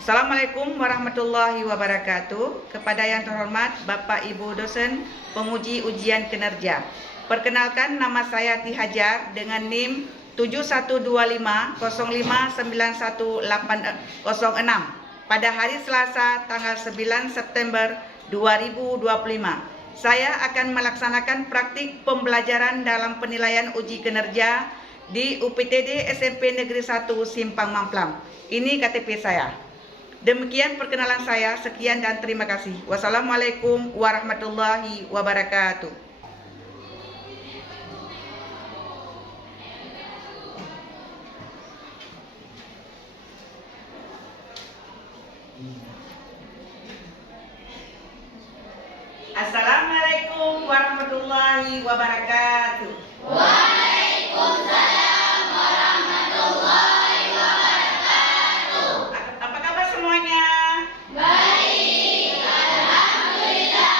Assalamualaikum warahmatullahi wabarakatuh. Kepada yang terhormat Bapak Ibu dosen penguji ujian kinerja. Perkenalkan, nama saya Ti Hajar dengan NIM 7125059186 pada hari Selasa tanggal 9 September 2025. Saya akan melaksanakan praktik pembelajaran dalam penilaian uji kinerja di UPTD SMP Negeri 1 Simpang Mamplang. Ini KTP saya. Demikian perkenalan saya, sekian dan terima kasih. Wassalamualaikum warahmatullahi wabarakatuh. Assalamualaikum warahmatullahi wabarakatuh. Waalaikumsalam warahmatullahi wabarakatuh. Apa kabar semuanya? Baik, alhamdulillah,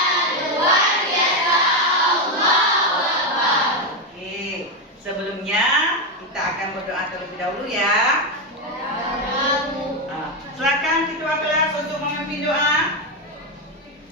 luar biasa, Allahu Akbar. Oke, sebelumnya kita akan berdoa terlebih dahulu ya. Silakan ketua kelas untuk memimpin doa.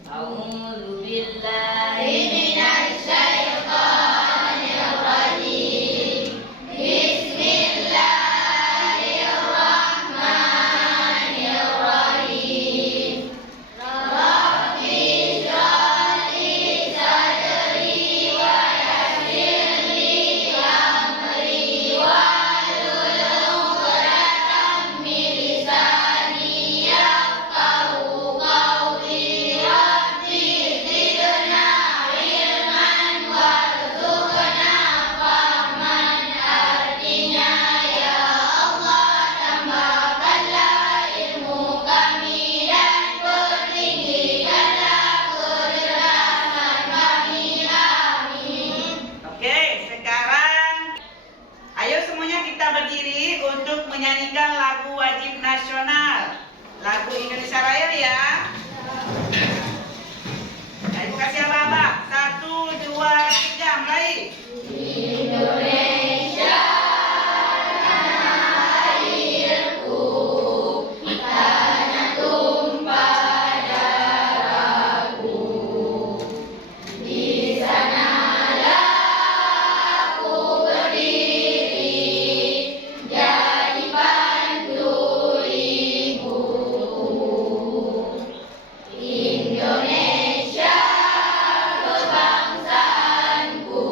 A'udzu billahi minasy syaithanir rajim. Bismillahirrahmanirrahim. Rabbi shrah li sadri wa yassir li amri wahlul 'uqdatam min lisani yafqahu qawli. Rabbi zidna ilman warzuqna fahman. Artinya, ya Allah, tambahkanlah ilmu kami dan pertinggikanlah kecerdasan kami. Amin. Oke, sekarang ayo semuanya kita berdiri untuk menyanyikan lagu wajib nasional, lagu Indonesia Raya ya. Nah, ibu kasih abang-abang. 1, 2, 3, mulai. Indonesia tanah airku, tanah tumpah darahku. Di sanalah aku berdiri, jadi pandu ibuku. Indonesia kebangsaanku,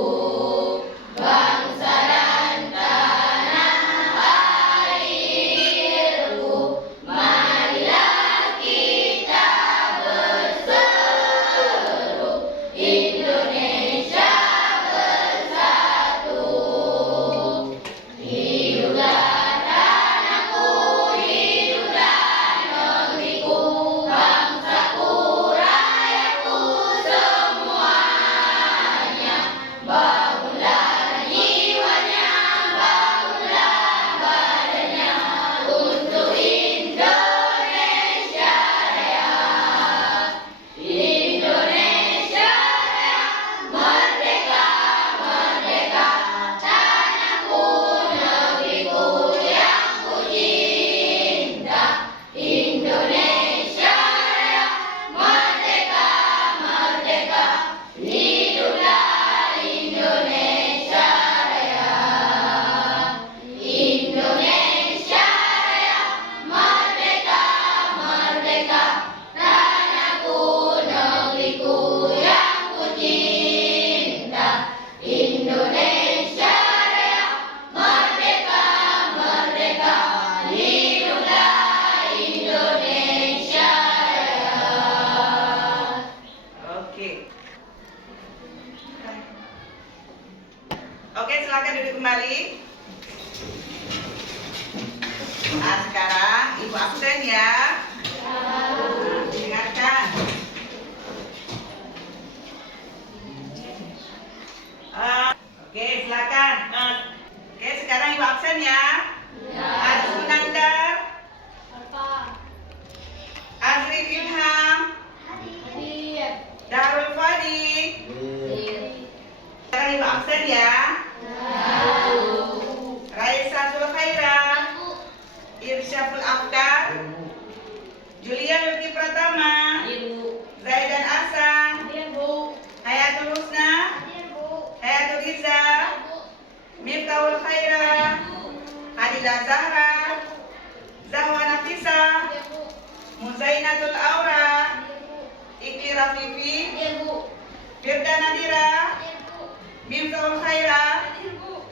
Muzainatul Aura, Hadir, Bu. Ikri Rafifi, Hadir, Bu. Firda Nadira, Hadir, Bu. Mimtul Khaira. Hadir, Bu.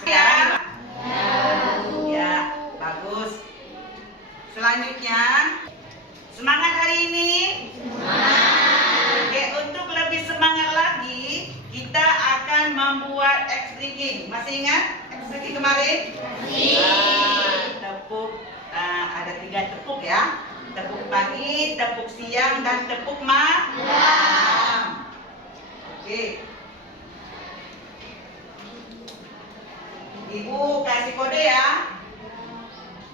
Sekarang Ya, Bu. ya, bagus. Selanjutnya, semangat hari ini. Oke, untuk lebih semangat lagi, kita akan membuat X breaking. Masih ingat X breaking kemarin? Tepuk, ada 3 tepuk ya. Tepuk pagi, tepuk siang, dan tepuk malam. Oke. Ibu kasih kode ya.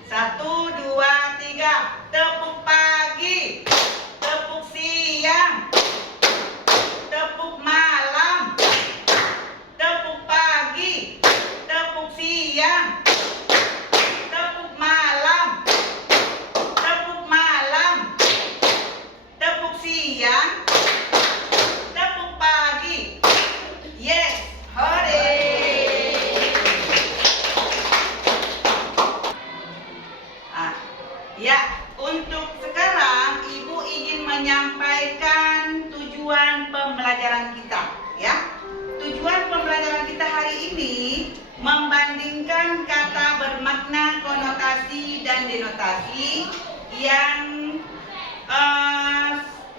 1, 2, 3. Tepuk pagi, tepuk siang, tepuk malam. Tepuk pagi, tepuk siang, tepuk malam. Tepuk malam, tepuk siang, tepuk pagi. Yes, hore. Ya, untuk sekarang Ibu ingin menyampaikan tujuan pembelajaran kita, ya. Tujuan pembelajaran kita hari ini membandingkan kata bermakna konotasi dan denotasi yang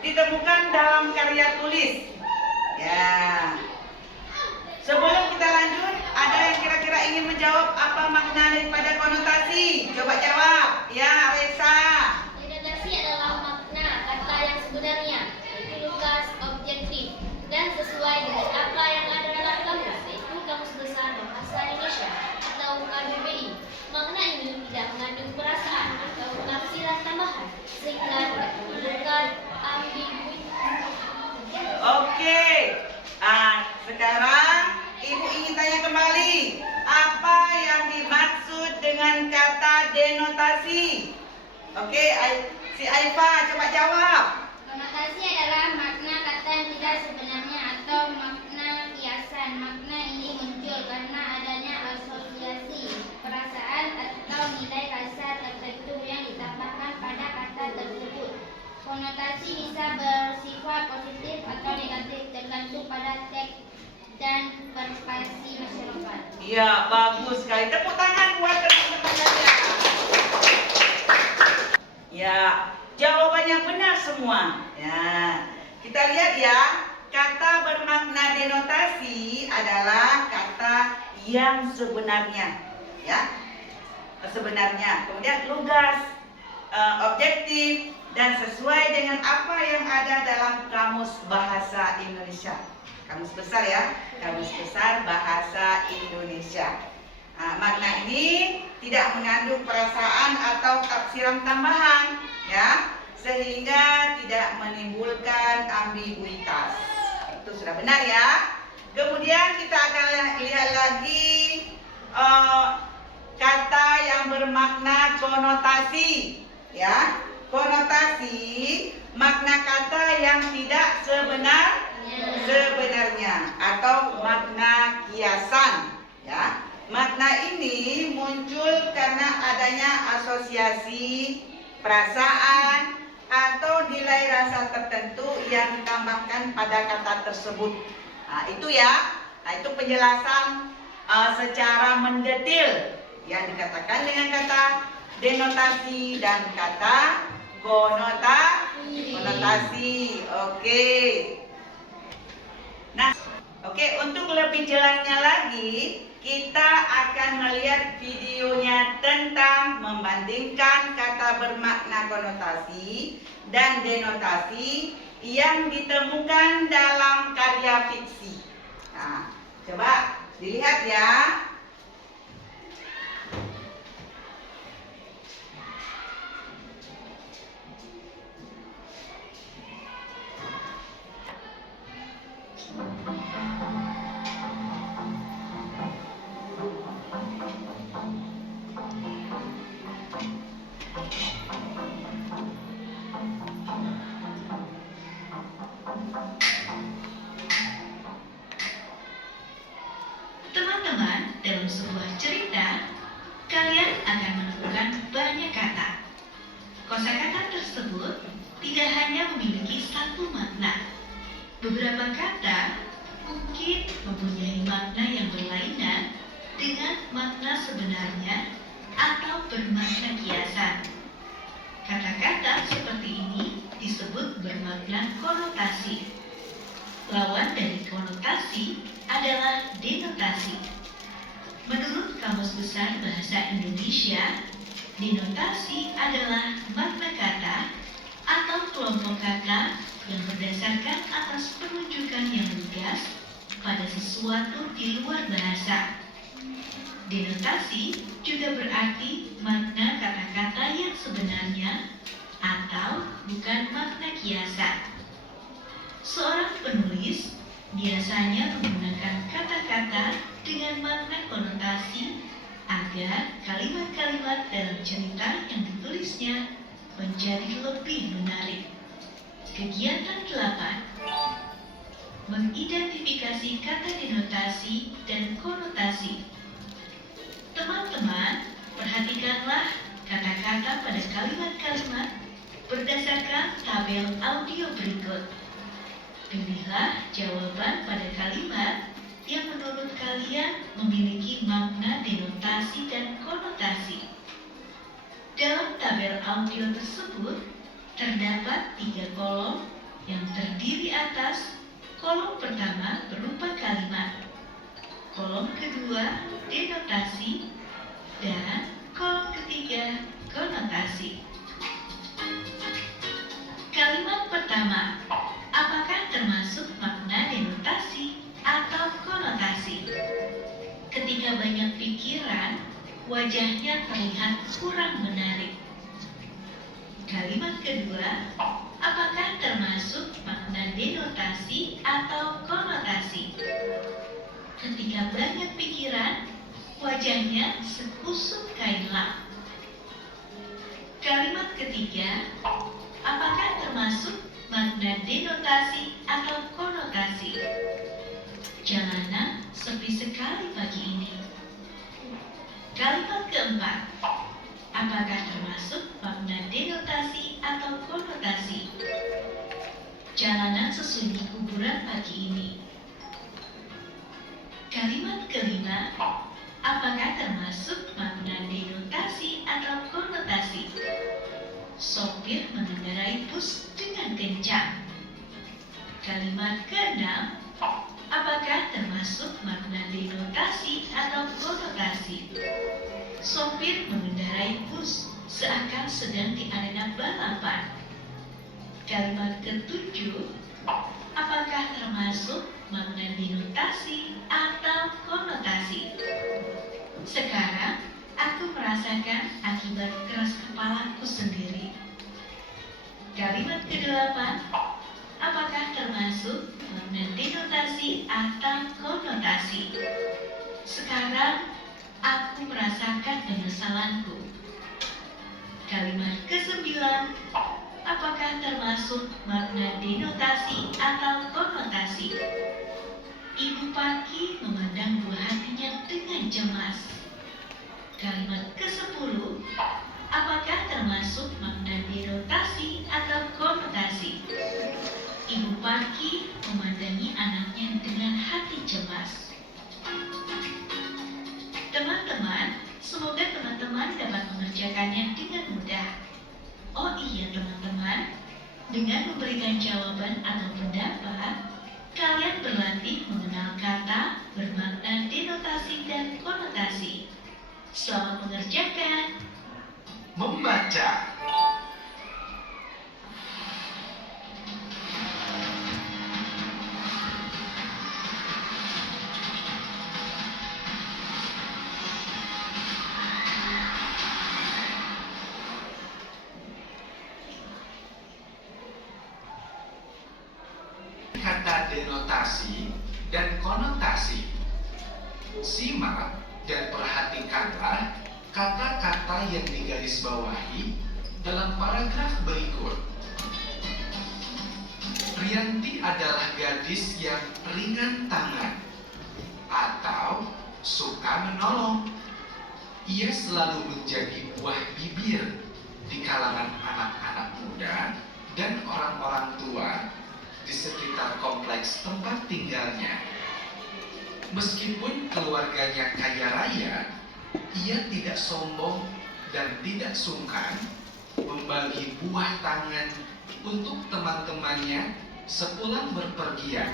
ditemukan dalam karya tulis. Ya. Sebelum kita lanjut, ada yang kira-kira ingin menjawab apa makna daripada konotasi? Coba jawab. Ya, Reza. Denotasi adalah makna kata yang sebenarnya, yaitu lugas, objektif, dan sesuai dengan apa yang ada dalam kamus, yaitu Kamus Besar Bahasa Indonesia atau KBBI. Makna ini tidak mengandung perasaan atau tafsiran tambahan, sehingga tidak menimbulkan ambiguitas. Oke. Sekarang Ibu ingin tanya kembali, apa yang dimaksud dengan kata denotasi? Oke, si Aifa coba jawab. Konotasi adalah makna kata yang tidak sebenarnya atau makna kiasan. Makna ini muncul karena adanya asosiasi, perasaan atau nilai rasa tertentu yang ditambahkan pada kata tersebut. Konotasi bisa bersifat positif atau negatif tergantung pada teks dan persepsi masyarakat. Iya, bagus sekali. Tepuk tangan buat teman-teman kalian. Ya, jawabannya benar semua. Ya, kita lihat ya. Kata bermakna denotasi adalah kata yang sebenarnya, ya. Sebenarnya. Kemudian lugas, objektif, dan sesuai dengan apa yang ada dalam Kamus Bahasa Indonesia. Kamus besar ya, Kamus Besar Bahasa Indonesia. Makna ini tidak mengandung perasaan atau tafsiran tambahan, ya, sehingga tidak menimbulkan ambiguitas. Itu sudah benar ya. Kemudian kita akan lihat lagi kata yang bermakna konotasi, ya. Konotasi makna kata yang tidak sebenarnya atau makna kiasan, ya. Makna ini muncul karena adanya asosiasi, perasaan, atau nilai rasa tertentu yang ditambahkan pada kata tersebut. Itu ya. Itu penjelasan secara mendetil yang dikatakan dengan kata denotasi dan kata konotasi. Oke. Nah, oke, untuk lebih jelasnya lagi, kita akan melihat videonya tentang membandingkan kata bermakna konotasi dan denotasi yang ditemukan dalam karya fiksi. Nah, coba dilihat ya. Teman-teman, Beberapa kata mungkin mempunyai makna yang berlainan dengan makna sebenarnya atau bermakna kiasan. Kata-kata seperti ini disebut bermakna konotasi. Lawan dari konotasi adalah denotasi. Menurut Kamus Besar Bahasa Indonesia, denotasi adalah makna kata atau kelompok kata yang berdasarkan atas penunjukan yang lugas pada sesuatu di luar bahasa. Denotasi juga berarti makna kata-kata yang sebenarnya atau bukan makna kiasan. Seorang penulis biasanya menggunakan kata-kata dengan makna konotasi agar kalimat-kalimat dalam cerita yang ditulisnya menjadi lebih menarik. Kegiatan 8. Mengidentifikasi kata denotasi dan konotasi. Teman-teman, perhatikanlah kata-kata pada kalimat-kalimat berdasarkan tabel audio berikut. Pilihlah jawaban pada kalimat yang menurut kalian memiliki makna denotasi dan konotasi. Dalam tabel audio tersebut, terdapat 3 kolom yang terdiri atas kolom pertama berupa kalimat, kolom kedua denotasi, dan kolom ketiga konotasi. Kalimat pertama, apakah termasuk makna denotasi atau konotasi? Ketika banyak pikiran, wajahnya terlihat kurang menarik. Kalimat kedua, apakah termasuk makna denotasi atau konotasi? Ketika banyak pikiran, wajahnya sekusut kain lap. Kalimat ketiga, apakah termasuk makna denotasi atau konotasi? Jalanan sepi sekali pagi ini. Kalimat keempat, apakah termasuk makna denotasi atau konotasi? Jalanan sesunyi kuburan pagi ini. Kalimat kelima, apakah termasuk makna denotasi atau konotasi? Sopir mengendarai bus dengan kencang. Kalimat keenam, apakah termasuk makna denotasi atau konotasi? Sopir mengendarai bus seakan sedang di arena balapan. Kalimat ketujuh, apakah termasuk makna denotasi atau konotasi? Sekarang aku merasakan akibat keras kepalaku sendiri. Kalimat kedelapan, apakah termasuk makna denotasi atau konotasi? Sekarang aku merasakan penyesalanku. Kalimat kesembilan, apakah termasuk makna denotasi atau konotasi? Ibu Paki memandang buah hatinya dengan cemas. Kalimat ke-10, apakah termasuk makna denotasi atau konotasi? Ibu Paki memandangi anaknya dengan hati cemas. Teman-teman, semoga teman-teman dapat mengerjakannya dengan mudah. Oh iya teman-teman, dengan memberikan jawaban atau pendapat, kalian berlatih mengenal kata bermakna denotasi dan konotasi. Selamat mengerjakan. Membaca. Kata denotasi dan konotasi. Simak dan perhatikanlah kata-kata yang digarisbawahi dalam paragraf berikut. Rianti adalah gadis yang ringan tangan atau suka menolong. Ia selalu menjadi buah bibir di kalangan anak-anak muda dan orang-orang tua di sekitar kompleks tempat tinggalnya. Meskipun keluarganya kaya raya, ia tidak sombong dan tidak sungkan membagi buah tangan untuk teman-temannya sepulang berpergian.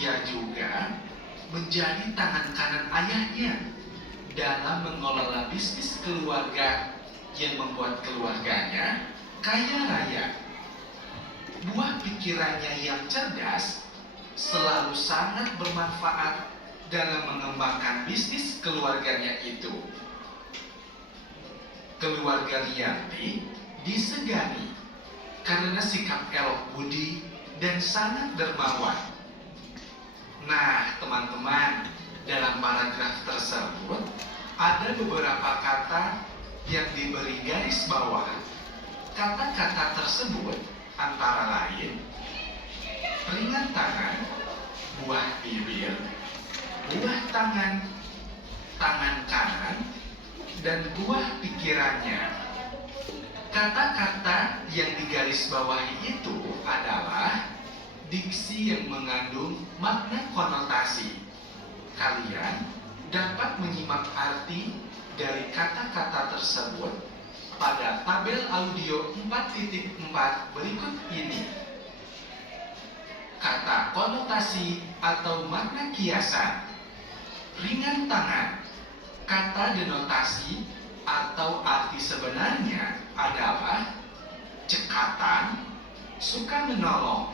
Ia juga menjadi tangan kanan ayahnya dalam mengelola bisnis keluarga yang membuat keluarganya kaya raya. Buah pikirannya yang cerdas selalu sangat bermanfaat dalam mengembangkan bisnis keluarganya itu. Keluarga Rianti disegani karena sikap elok budi dan sangat dermawan. Nah, teman-teman, dalam paragraf tersebut ada beberapa kata yang diberi garis bawah. Kata-kata tersebut antara lain ringan tangan, buah bibir, buah tangan, tangan kanan, dan buah pikirannya. Kata-kata yang digarisbawahi itu adalah diksi yang mengandung makna konotasi. Kalian dapat menyimak arti dari kata-kata tersebut pada tabel audio 4.4 berikut ini. Kata konotasi atau makna kiasan. Ringan tangan. Kata denotasi atau arti sebenarnya adalah cekatan, suka menolong.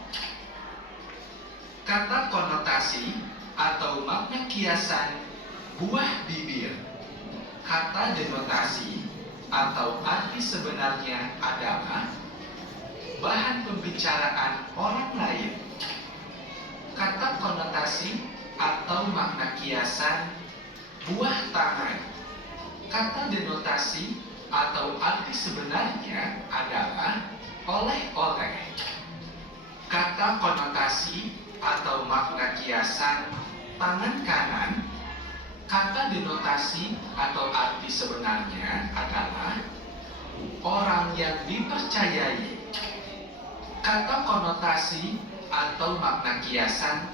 Kata konotasi atau makna kiasan, buah bibir. Kata denotasi atau arti sebenarnya adalah bahan pembicaraan orang lain. Kata konotasi atau makna kiasan, buah tangan. Kata denotasi atau arti sebenarnya adalah oleh-oleh. Kata konotasi atau makna kiasan, tangan kanan. Kata denotasi atau arti sebenarnya adalah orang yang dipercayai. Kata konotasi atau makna kiasan,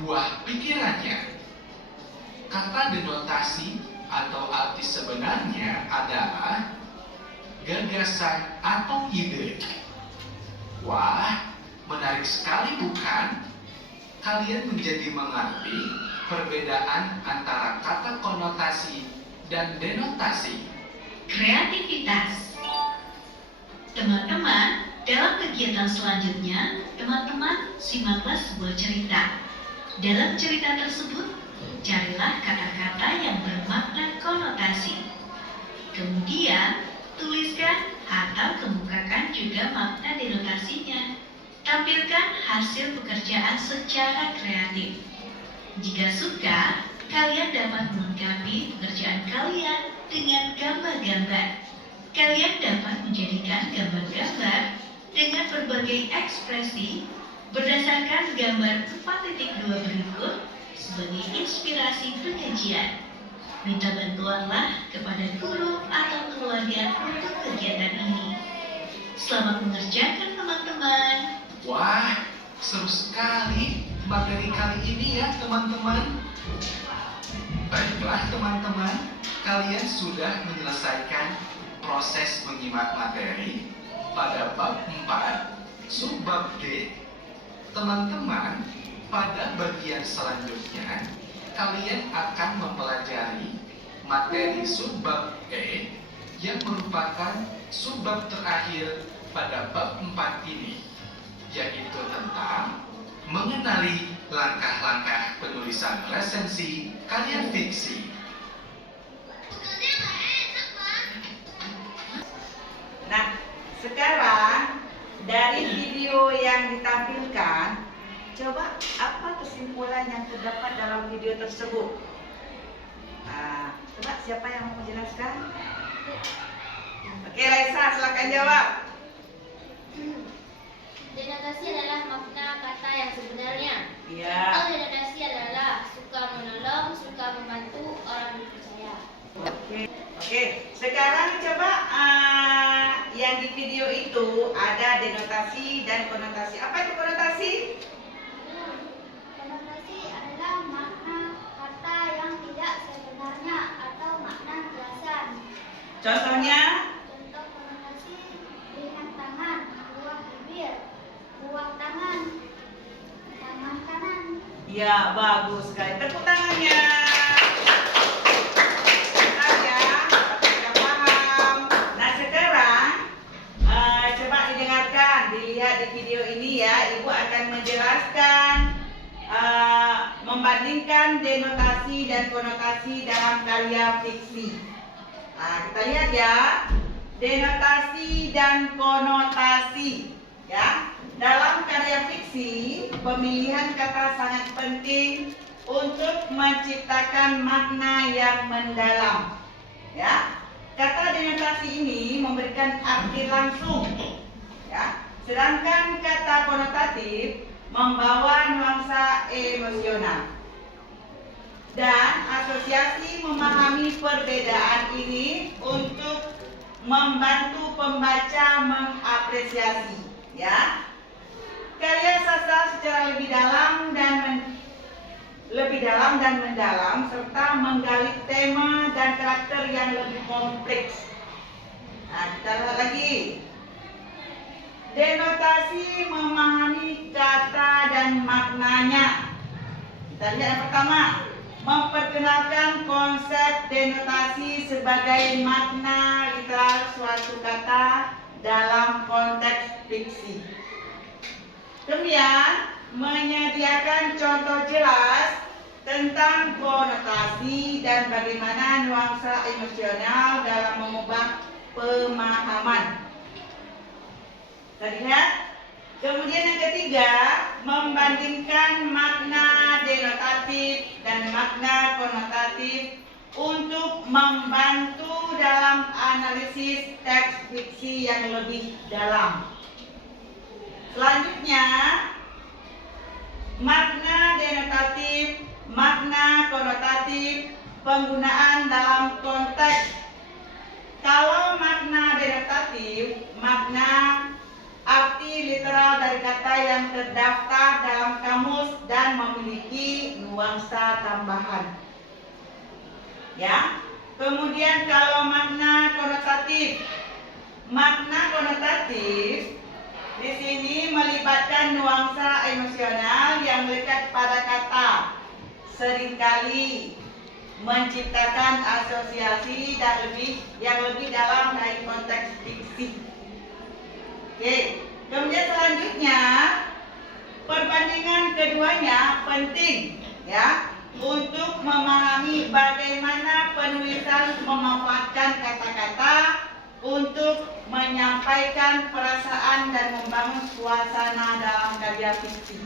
buah pikirannya. Kata denotasi atau arti sebenarnya adalah gagasan atau ide. Wah, menarik sekali bukan? Kalian menjadi mengerti perbedaan antara kata konotasi dan denotasi. Kreativitas. Teman-teman, dalam kegiatan selanjutnya, teman-teman simaklah sebuah cerita. Dalam cerita tersebut, carilah kata-kata yang bermakna konotasi. Kemudian, tuliskan atau kemukakan juga makna denotasinya. Tampilkan hasil pekerjaan secara kreatif. Jika suka, kalian dapat melengkapi pekerjaan kalian dengan gambar-gambar. Kalian dapat menjadikan gambar-gambar dengan berbagai ekspresi berdasarkan gambar 4.2 berikut sebagai inspirasi pengajian. Minta bantuanlah kepada guru atau keluarga untuk kegiatan ini. Selamat mengerjakan teman-teman. Wah, seru sekali materi kali ini ya teman-teman. Baiklah teman-teman, kalian sudah menyelesaikan proses menyimak materi pada bab 4, subbab D. Teman-teman, pada bagian selanjutnya, kalian akan mempelajari materi subbab E yang merupakan subbab terakhir pada bab 4 ini, yaitu tentang mengenali langkah-langkah penulisan resensi karya fiksi. Nah, sekarang dari video yang ditampilkan, coba apa kesimpulan yang terdapat dalam video tersebut? Nah, coba siapa yang mau menjelaskan? Oke, Raisa, silakan jawab. Denotasi adalah makna kata yang sebenarnya. Iya. Atau denotasi adalah suka menolong, suka membantu orang dipercaya. Oke, sekarang coba yang di video itu ada denotasi dan konotasi. Apa itu konotasi? Konotasi adalah makna kata yang tidak sebenarnya atau makna kiasan. Contohnya? Contoh konotasi: ringan tangan, buah bibir, buang tangan, tangan kanan. Ya, bagus sekali. Tepuk tangannya. Mantap ya, sudah paham. Nah, sekarang coba didengarkan, dilihat di video ini ya. Ibu akan menjelaskan, membandingkan denotasi dan konotasi dalam karya fiksi. Nah, kita lihat ya, denotasi dan konotasi ya. Dalam karya fiksi, pemilihan kata sangat penting untuk menciptakan makna yang mendalam. Ya, kata denotasi ini memberikan arti langsung. Ya, sedangkan kata konotatif membawa nuansa emosional. Dan asosiasi memahami perbedaan ini untuk membantu pembaca mengapresiasi. Ya. Karya sastra secara lebih dalam dan mendalam serta menggali tema dan karakter yang lebih kompleks. Nah, kita lihat lagi. Denotasi memahami kata dan maknanya. Kita lihat yang pertama, memperkenalkan konsep denotasi sebagai makna literal suatu kata dalam konteks fiksi. Kemudian, menyediakan contoh jelas tentang konotasi dan bagaimana nuansa emosional dalam mengubah pemahaman. Kita lihat. Kemudian yang ketiga, membandingkan makna denotatif dan makna konotatif untuk membantu dalam analisis teks fiksi yang lebih dalam. Selanjutnya, makna denotatif, makna konotatif, penggunaan dalam konteks. Kalau makna denotatif, makna arti literal dari kata yang terdaftar dalam kamus dan memiliki nuansa tambahan. Ya. Kemudian kalau makna konotatif di sini melibatkan nuansa emosional yang melekat pada kata, seringkali menciptakan asosiasi dan yang lebih dalam dari konteks fiksi. Oke, kemudian selanjutnya perbandingan keduanya penting ya untuk memahami bagaimana penulisan memanfaatkan kata-kata untuk menyampaikan perasaan dan membangun suasana dalam karya fiksi.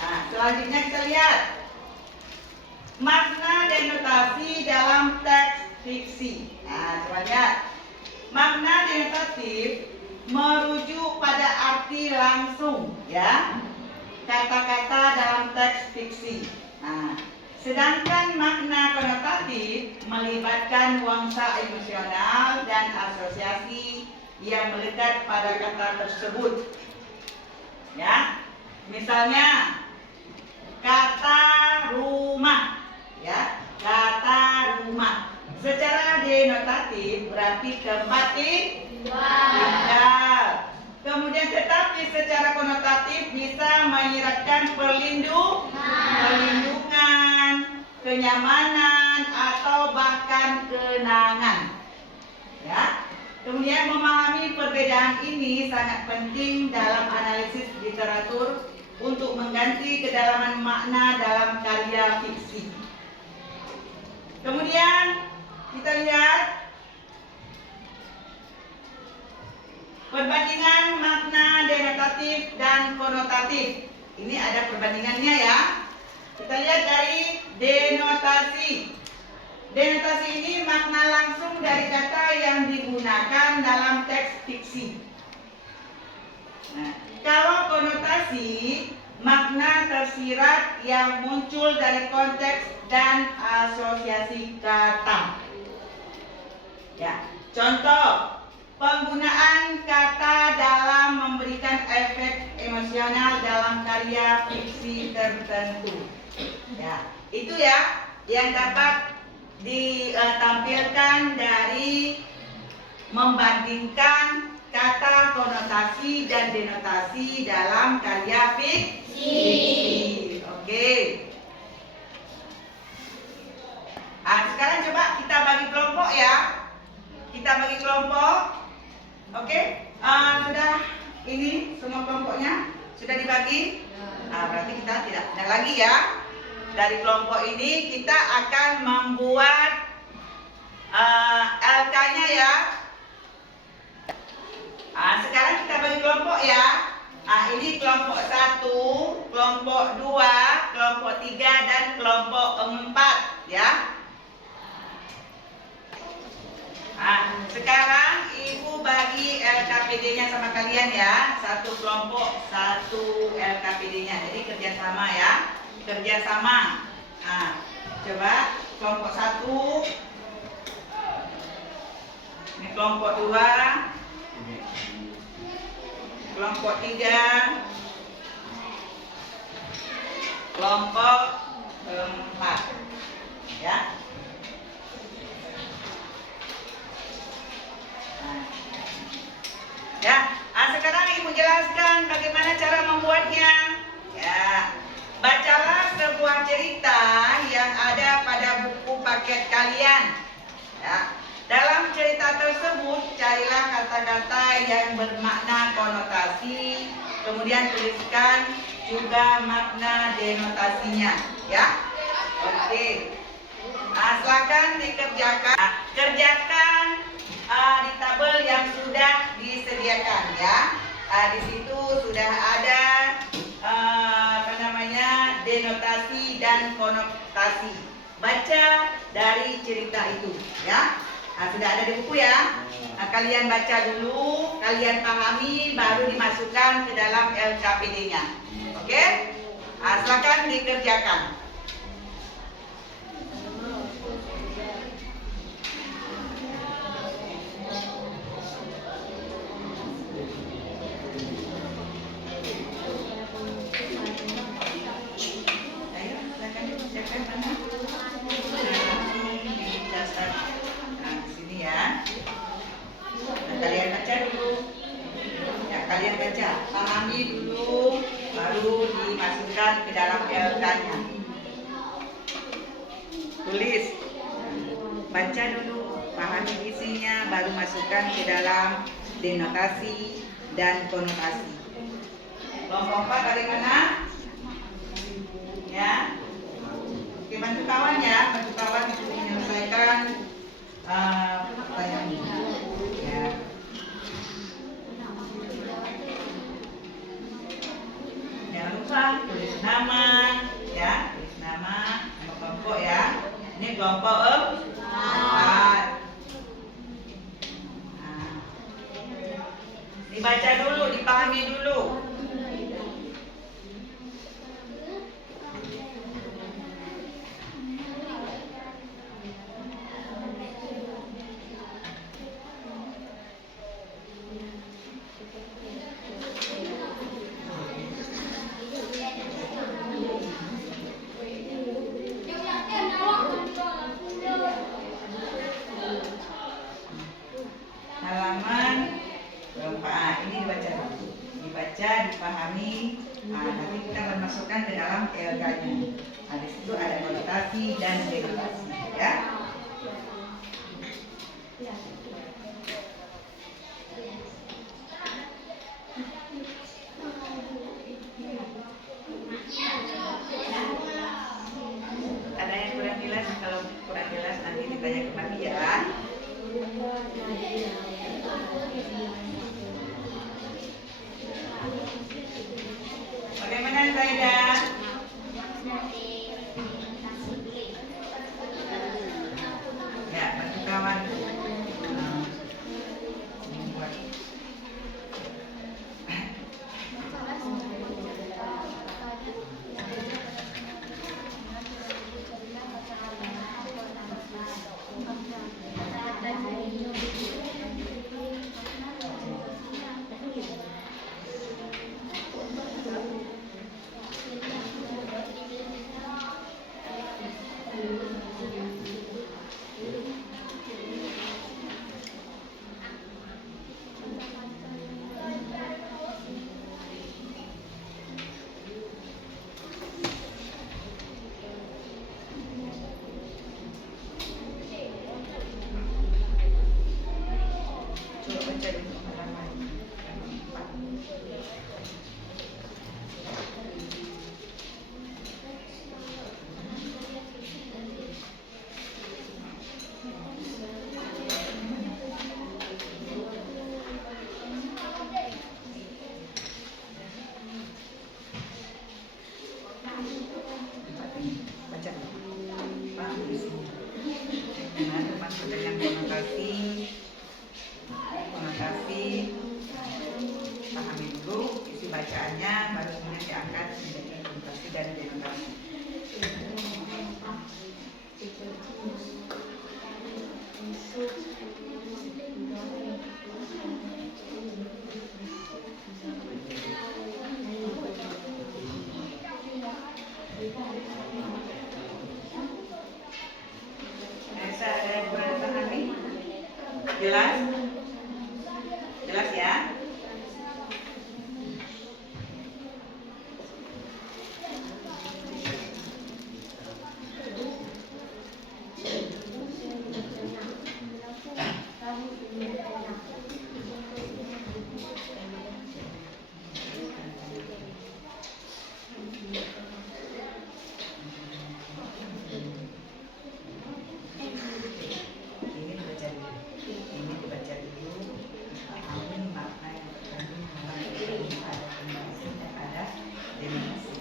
Nah, selanjutnya kita lihat makna denotasi dalam teks fiksi. Nah, coba lihat. Makna denotatif merujuk pada arti langsung, ya, kata-kata dalam teks fiksi. Nah, sedangkan makna konotatif melibatkan nuansa emosional dan asosiasi yang melekat pada kata tersebut. Ya, misalnya kata rumah, ya, kata rumah. Secara denotatif berarti tempat tinggal. Kemudian tetapi secara konotatif bisa menyiratkan perlindungan, kenyamanan atau bahkan kenangan. Ya. Kemudian memahami perbedaan ini sangat penting dalam analisis literatur untuk mengganti kedalaman makna dalam karya fiksi. Kemudian kita lihat perbandingan makna denotatif dan konotatif. Ini ada perbandingannya ya. Kita lihat dari denotasi. Denotasi ini makna langsung dari kata yang digunakan dalam teks fiksi. Nah, kalau konotasi, makna tersirat yang muncul dari konteks dan asosiasi kata. Ya, contoh penggunaan kata dalam memberikan efek emosional dalam karya fiksi tertentu. Ya, itu ya yang dapat ditampilkan dari membandingkan kata konotasi dan denotasi dalam karya fiksi. Oke. Sekarang coba kita bagi kelompok ya. Kita bagi kelompok. Oke. Sudah ini semua kelompoknya sudah dibagi. Berarti kita tidak ada lagi ya. Dari kelompok ini kita akan membuat LK-nya ya. Sekarang kita bagi kelompok ya. Ini kelompok 1, kelompok 2, kelompok 3 dan kelompok 4 ya. Sekarang Ibu bagi LKPD-nya sama kalian ya. Satu kelompok, satu LKPD-nya. Jadi kerjasama ya. Kerjasama. Coba kelompok 1. Ini kelompok 2. Kelompok 3, kelompok 4 ya. Ya, sekarang Ibu jelaskan bagaimana cara membuatnya. Ya, bacalah sebuah cerita yang ada pada buku paket kalian. Ya. Dalam cerita tersebut, carilah kata-kata yang bermakna konotasi, kemudian tuliskan juga makna denotasinya, ya. Oke. Silakan dikerjakan. Kerjakan di tabel yang sudah disediakan, ya. Di situ sudah ada denotasi dan konotasi. Baca dari cerita itu, ya. Sudah ada di buku ya. Kalian baca dulu, kalian pahami, baru dimasukkan ke dalam LKPD-nya. Oke? Silakan dikerjakan. Ayo, silakan dikerjakan mana? Ya. Kalian baca dulu. Ya, kalian baca, pahami dulu, baru dimasukkan ke dalam LK-nya. Tulis, baca dulu, pahami isinya, baru masukkan ke dalam denotasi dan konotasi. Kelompok 4 bagaimana? Ya. Oke, bantu kawan ya, bantu kawan untuk menyelesaikan pertanyaan ini. Ya. Jangan lupa tulis nama, ya, tulis nama kelompok ya. Ini kelompok 4. Dibaca dulu, dipahami dulu. Halaman berapa? Ini dibaca, dipahami. Nanti kita akan masukkan ke dalam LK-nya. Di situ ada konotasi dan denotasi, ya. Ada yang kurang jelas? Kalau kurang jelas nanti ditanya kembali ya. Bagaimana Zaida? Ya, bantu kawan. Coba baca dulu halaman 4. Baca Pak di sini. Nah, termasuk dengan terima kasih. Pahami dulu isi bacaannya, baru kemudian diangkat menjadi puntuasi dan denominasi. Ada yang kurang dipahami? Jelas? Jelas ya? Ini dibaca dulu. Pahami makna yang terkandung dalam ini, ada pembahasan dan ada denominasi.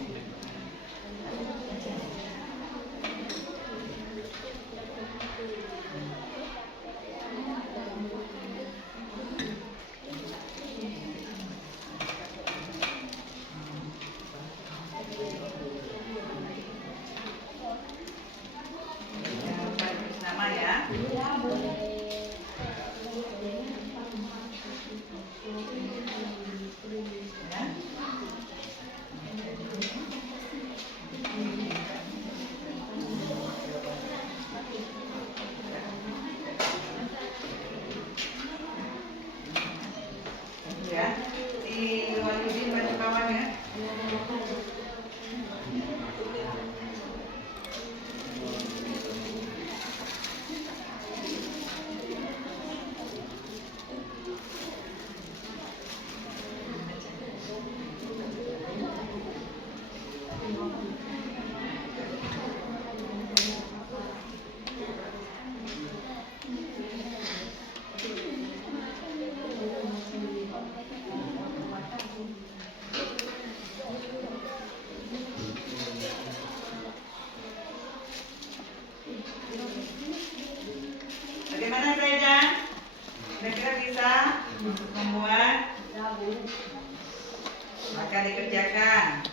Jangan tulis nama ya. Ya. Ya, si Walidin baca bawah ya. Bagaimana Zaida? Kira-kira bisa membuat? Maka dikerjakan.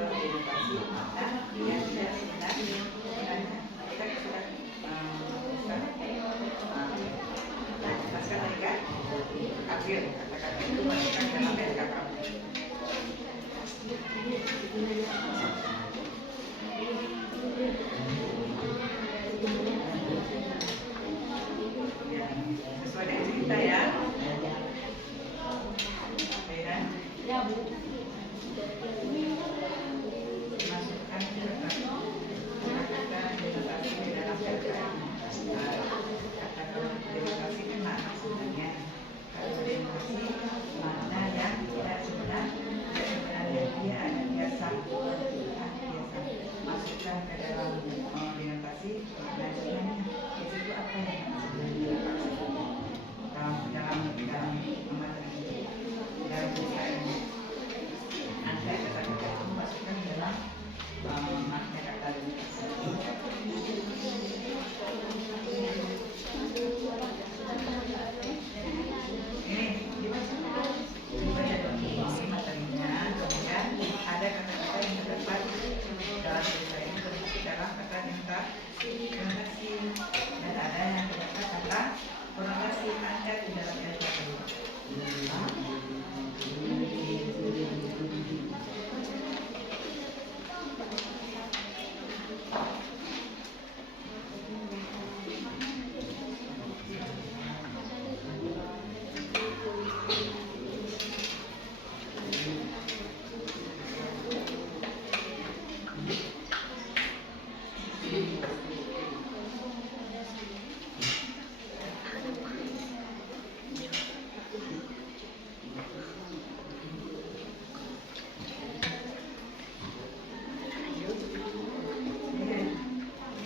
orientasi makna yang tidak sebenarnya kita sudah jelaskan tadi kan April kata-kata itu masukkan dalam SKKM. Ya, sesuai dengan cerita ya. Oke kan? Masukkan kata-kata orientasi di dalam SKKM. Kata orientasi kan makna sebenarnya. Kalau orientasi makna yang tidak sebenarnya dia ada biasa. Masukkan ke dalam orientasi makna sebenarnya. Di situ apa yang sebenarnya dalam materi dalam kisah ini. Anda kata-kata itu masukkan dalam makna kata orientasi. Ini dibaca materinya, kemudian ada kata-kata yang terdapat dalam kisah ini termasuk dalam kata orientasi dan ada yang terdapat kata konotasi Anda di dalam SKKM.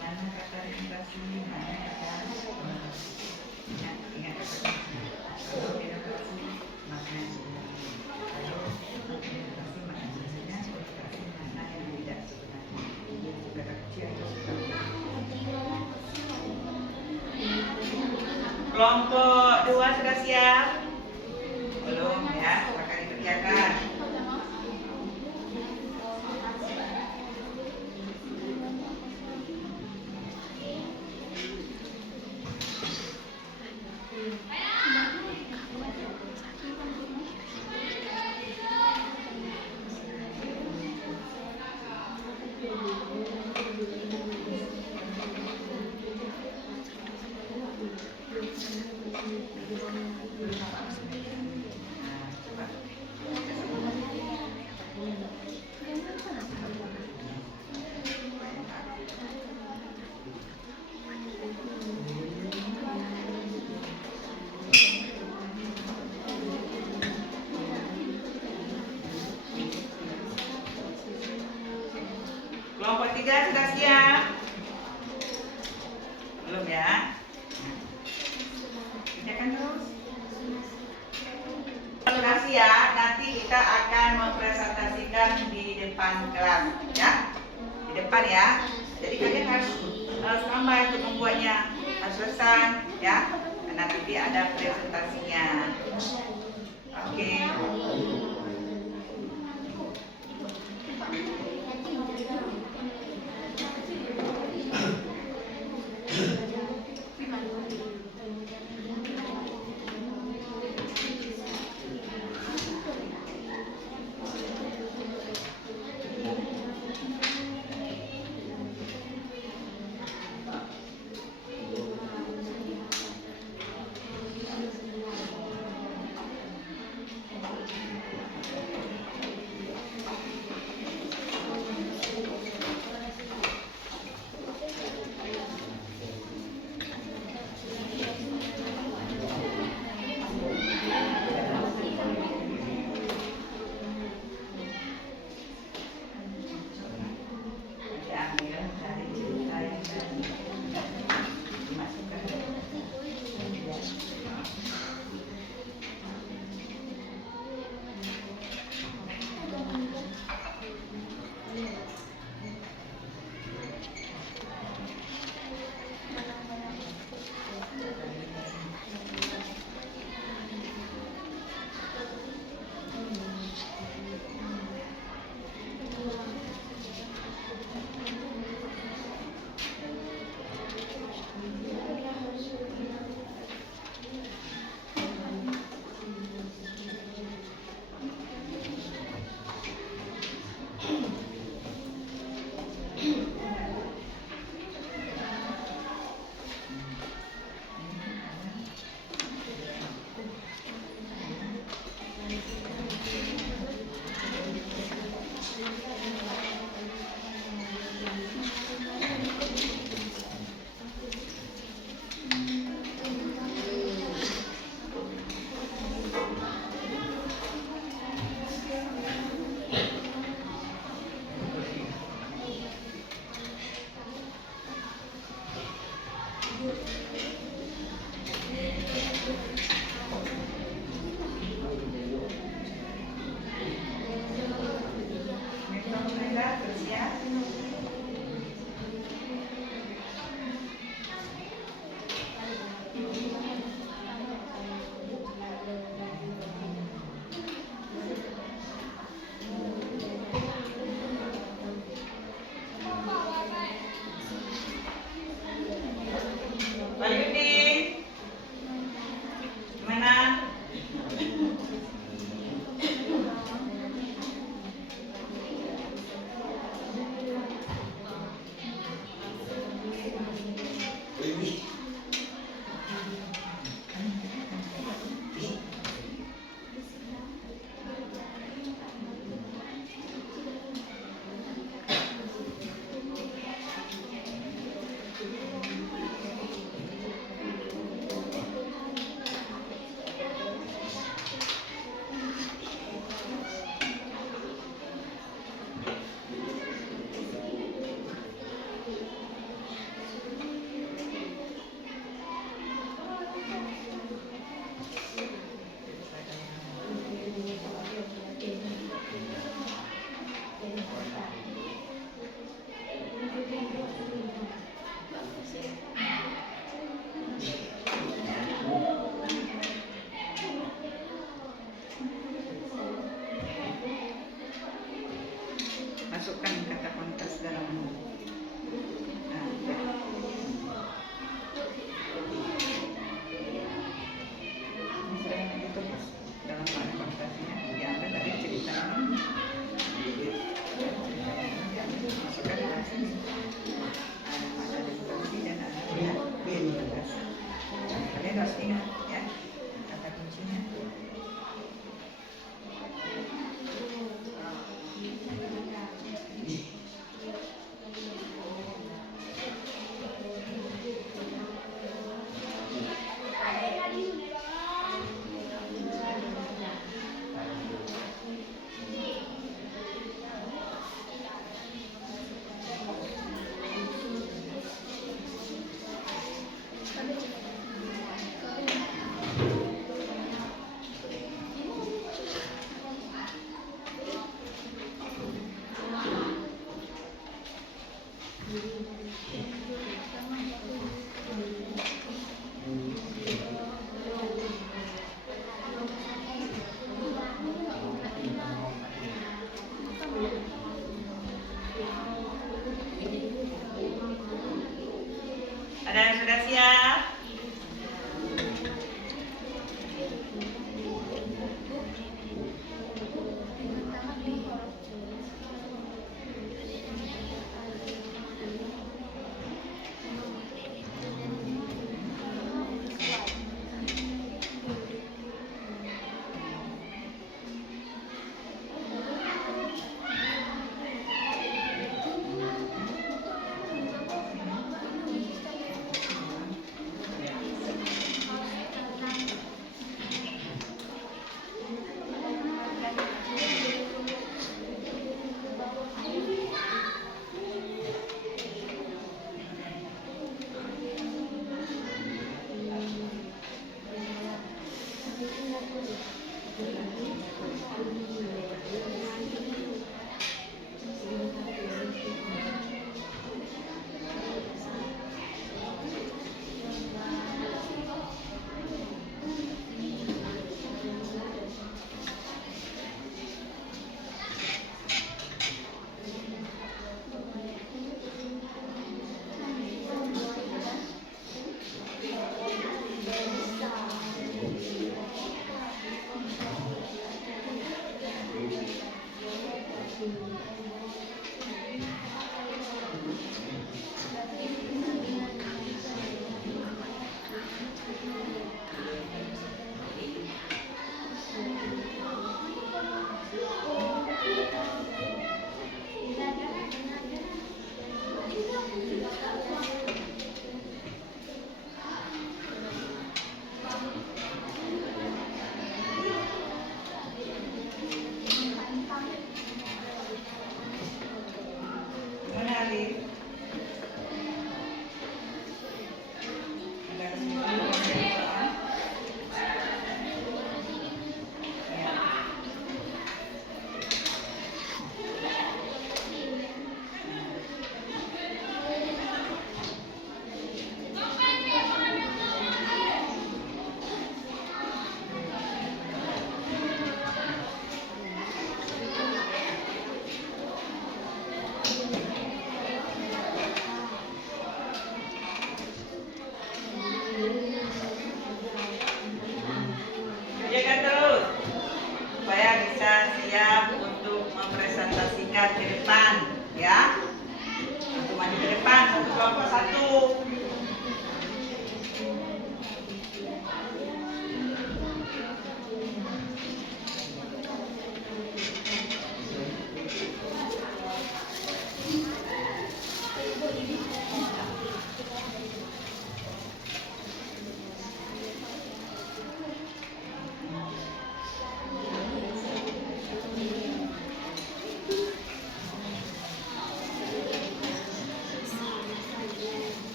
Mana kata orientasi, mana kata ingat kata kalau orientasi makna sebenarnya, kalau orientasi makna sebenarnya, orientasi makna yang tidak sebenarnya. Kata kecil itu kelompok 2 sudah siap? Belum ya, silakan dikerjakan. Kelompok 3 sudah siap? Belum ya? Kerjakan terus. Sudah siap, nanti kita akan mempresentasikan di depan kelas ya. Di depan ya. Jadi kalian harus standby untuk membuatnya, harus selesai ya. Karena nanti ada presentasinya. Oke.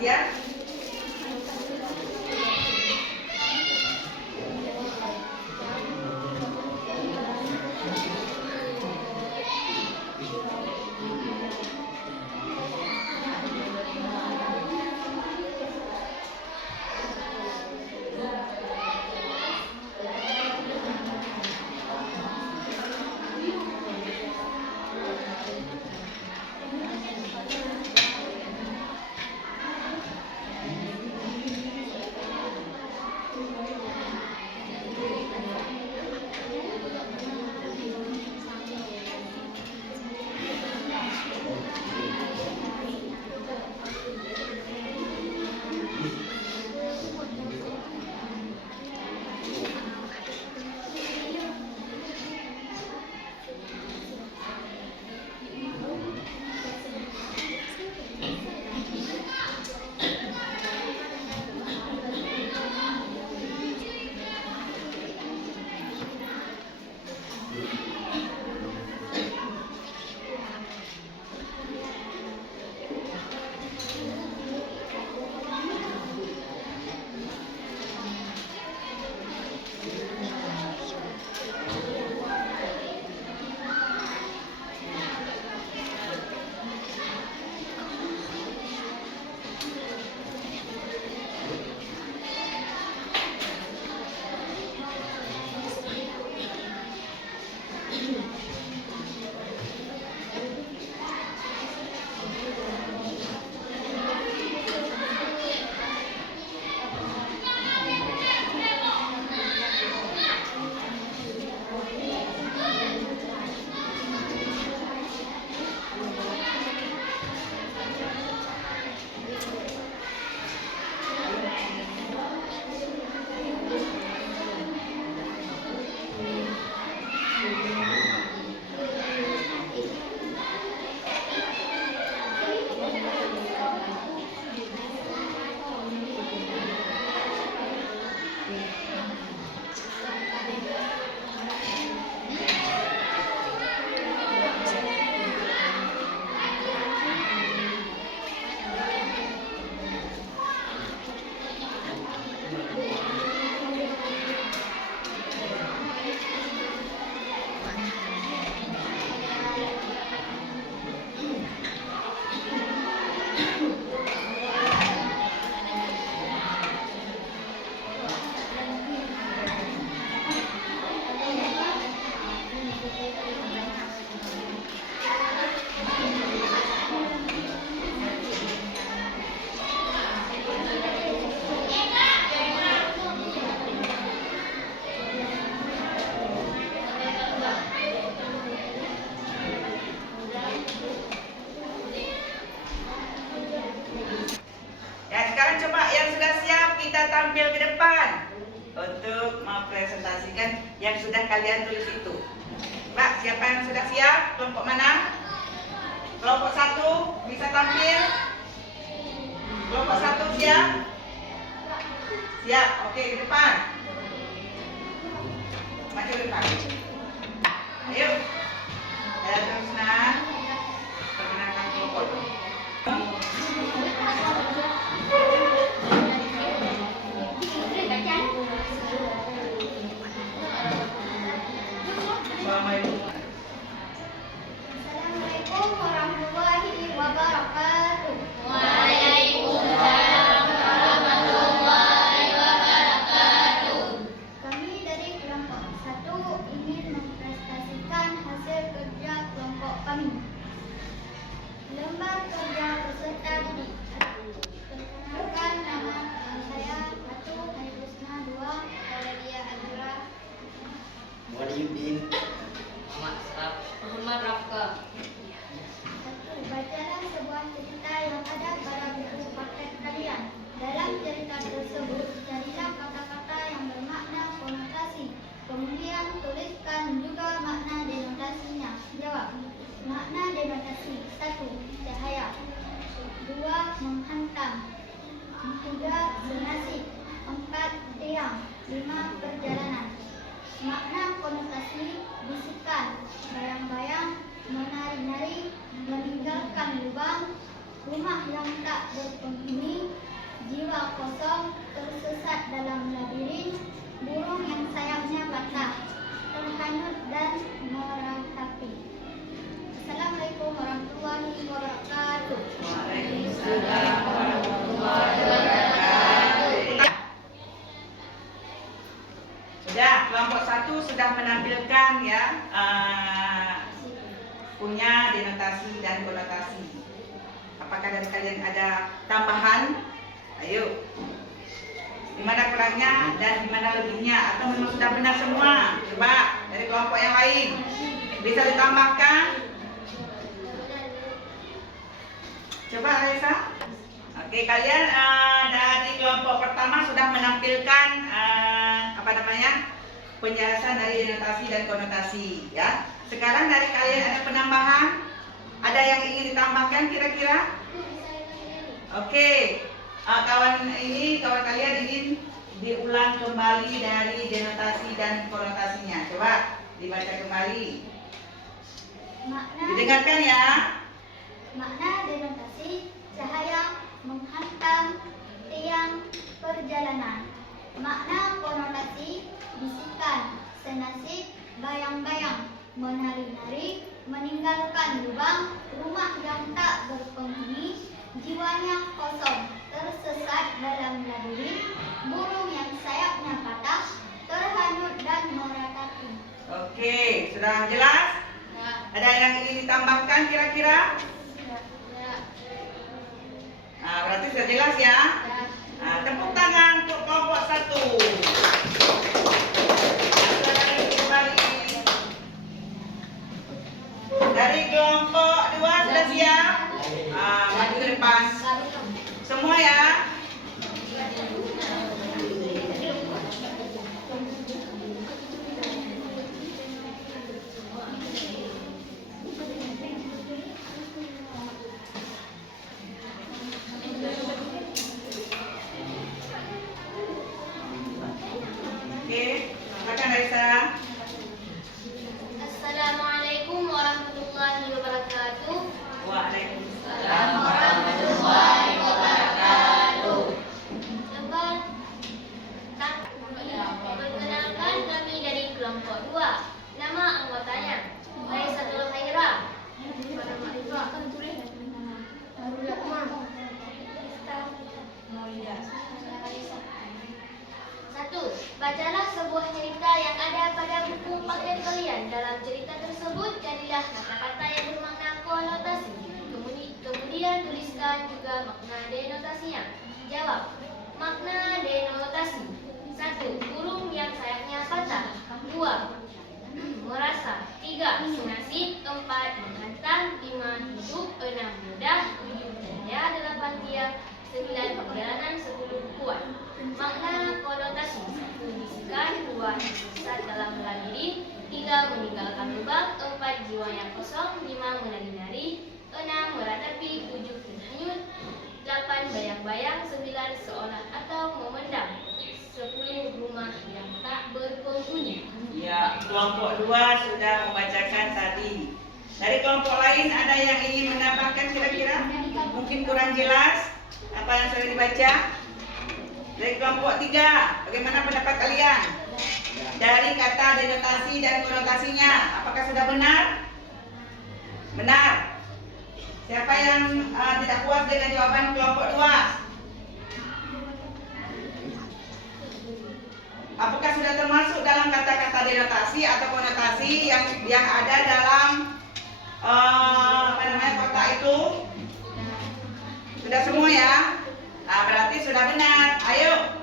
kasih ya. tampil ke depan untuk mempresentasikan yang sudah kalian tulis itu. Mbak, siapa yang sudah siap? Kelompok mana? Kelompok 1 bisa tampil? Kelompok 1 siap? Siap, oke, ke depan. Maju ke depan. Ayo. Saya teruskan. Perkenalkan kelompok. Assalamualaikum warahmatullahi wabarakatuh. Waalaikumsalam warahmatullahi wabarakatuh. Kami dari kelompok 1 ingin mempresentasikan hasil kerja kelompok kami. Lembar kerja peserta didik. Perkenalkan, nama saya Ratu Hairusna 2, Aurelia Azura. What do you mean? Muhammad Rafka. 1. Bacalah sebuah cerita yang ada pada buku paket kalian. Dalam cerita tersebut, carilah kata-kata yang bermakna konotasi. Kemudian tuliskan juga makna denotasinya. Jawab. Makna denotasi: 1. Cahaya. 2. Menghantam. 3. Senasib. 4. Tiang. 5. Perjalanan. Makna konotasi: bisikan, bayang-bayang, menari-nari, meninggalkan lubang, rumah yang tak berpenghuni, kosong tersesat dalam labirin, burung yang sayapnya patah terhanyut dan meratapi. Assalamualaikum warahmatullahi wabarakatuh. Waalaikumsalam warahmatullahi wabarakatuh. Sudah, kelompok 1 sudah menampilkan ya punya denotasi dan konotasi. Apakah dari kalian ada tambahan? Ayo. Di mana kurangnya dan di mana lebihnya, atau memang sudah benar semua? Coba dari kelompok yang lain. Bisa ditambahkan? Coba Raisa. Oke, kalian dari kelompok pertama sudah menampilkan penjelasan dari denotasi dan konotasi ya. Sekarang dari kalian ada penambahan? Ada yang ingin ditambahkan kira-kira? Oke. Kawan kalian ingin diulang kembali dari denotasi dan konotasinya. Coba dibaca kembali. Didengarkan ya. Makna denotasi: cahaya menghantam tiang perjalanan. Makna konotasi: bisikan, senasib, bayang-bayang, menari-nari, meninggalkan lubang, rumah yang tak berpenghuni, jiwanya kosong, tersesat dalam labirin, burung yang sayapnya patah, terhanyut dan meratapi. Oke, sudah jelas? Ada yang ingin ditambahkan kira-kira? Berarti sudah jelas ya? Tepuk tangan untuk kelompok 1. Dari kelompok 2 sudah siap? Maju ke depan. Semua ya? Oke, silakan Raisa. Assalamualaikum warahmatullahi wabarakatuh. Waalaikumsalam. Warahmatullahi wabarakatuh. Perkenalkan, kami dari kelompok 2. Nama anggotanya Raisatul Khaira. Satu, bacalah sebuah cerita yang ada pada buku paket kalian. Dalam cerita tersebut carilah kata-kata yang bermakna konotasi. Kemudian tuliskan juga makna denotasinya. Jawab. Makna denotasi: 1. Burung yang sayapnya patah. 2. Merasa. 3. Senasib. 4. Menghantam. 5. Hidup. 6. Mudah. 7. Jaya. 8. Tiang. 9. Perjalanan. 10. Kuat. Makna konotasi: 1. Bisikan. 2. Tersesat dalam labirin. 3. Meninggalkan lubang. 4. Jiwa yang kosong. 5. Menari-nari. 6. Meratapi. 7. Terhanyut. 8. Bayang-bayang. 9. Seolah atau memendam. 10. Rumah yang tak berpenghuni. Ya, kelompok 2 sudah membacakan tadi. Dari kelompok lain ada yang ingin menambahkan kira-kira? Mungkin kurang jelas apa yang sudah dibaca? Dari kelompok 3, bagaimana pendapat kalian? Dari kata denotasi dan konotasinya, apakah sudah benar? Benar. Siapa yang tidak puas dengan jawaban kelompok 2? Apakah sudah termasuk dalam kata-kata denotasi atau konotasi yang ada dalam kotak itu? Sudah semua ya? Nah, berarti sudah benar. Ayo,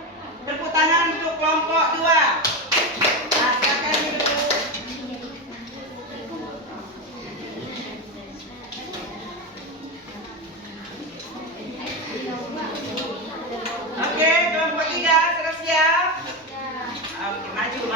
tepuk tangan untuk kelompok 2. Nah, silakan duduk. Oke, kelompok 3 sudah siap? Oke, maju.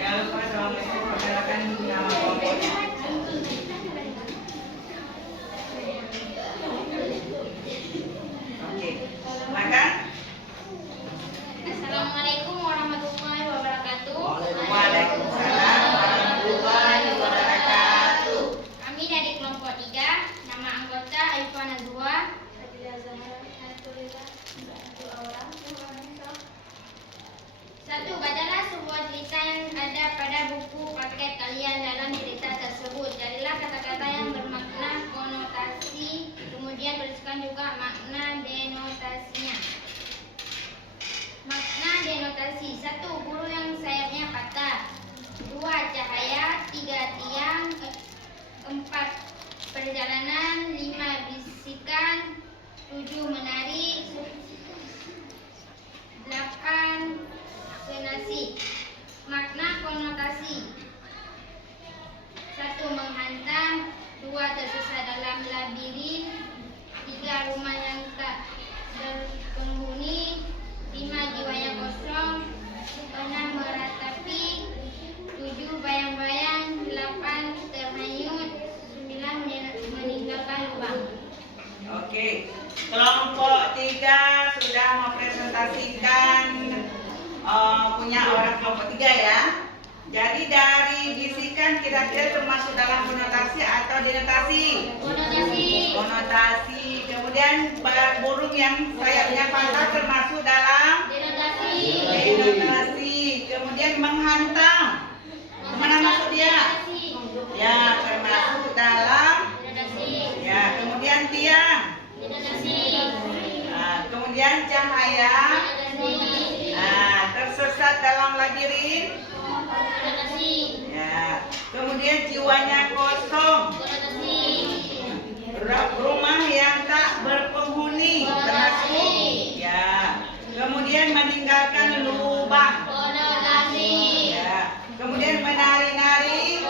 Jangan lupa dong, perkenalkan nama kelompoknya. target kalian dalam cerita tersebut. Carilah kata-kata yang bermakna konotasi, kemudian tuliskan juga makna denotasinya. Makna denotasi: 1. Guru yang sayapnya patah. 2. Cahaya. 3. Tiang. 4. Perjalanan. 5. Bisikan. 7. Menari. 8. Senasib. Makna konotasi: 1. Menghantam. 2. Tersesat dalam labirin. 3. Rumah yang tak berpenghuni. 5. Jiwa yang kosong. 6. Meratapi. 7. Bayang-bayang. 8. Terhanyut. 9. Meninggalkan lubang. Oke, kelompok 3 sudah mempresentasikan punya orang kelompok 3 ya. Jadi dari bisikan kira-kira termasuk dalam konotasi atau denotasi? Konotasi. Kemudian burung yang sayapnya patah termasuk dalam denotasi. Kemudian menghantam. Kemana masuk dia? Ya, termasuk dalam. Ya, kemudian tiang. Nah, kemudian cahaya. Nah, tersesat dalam labirin. Ya, kemudian jiwanya kosong. Rumah yang tak berpenghuni termasuk. Ya, kemudian meninggalkan lubang. Ya, kemudian menari-nari.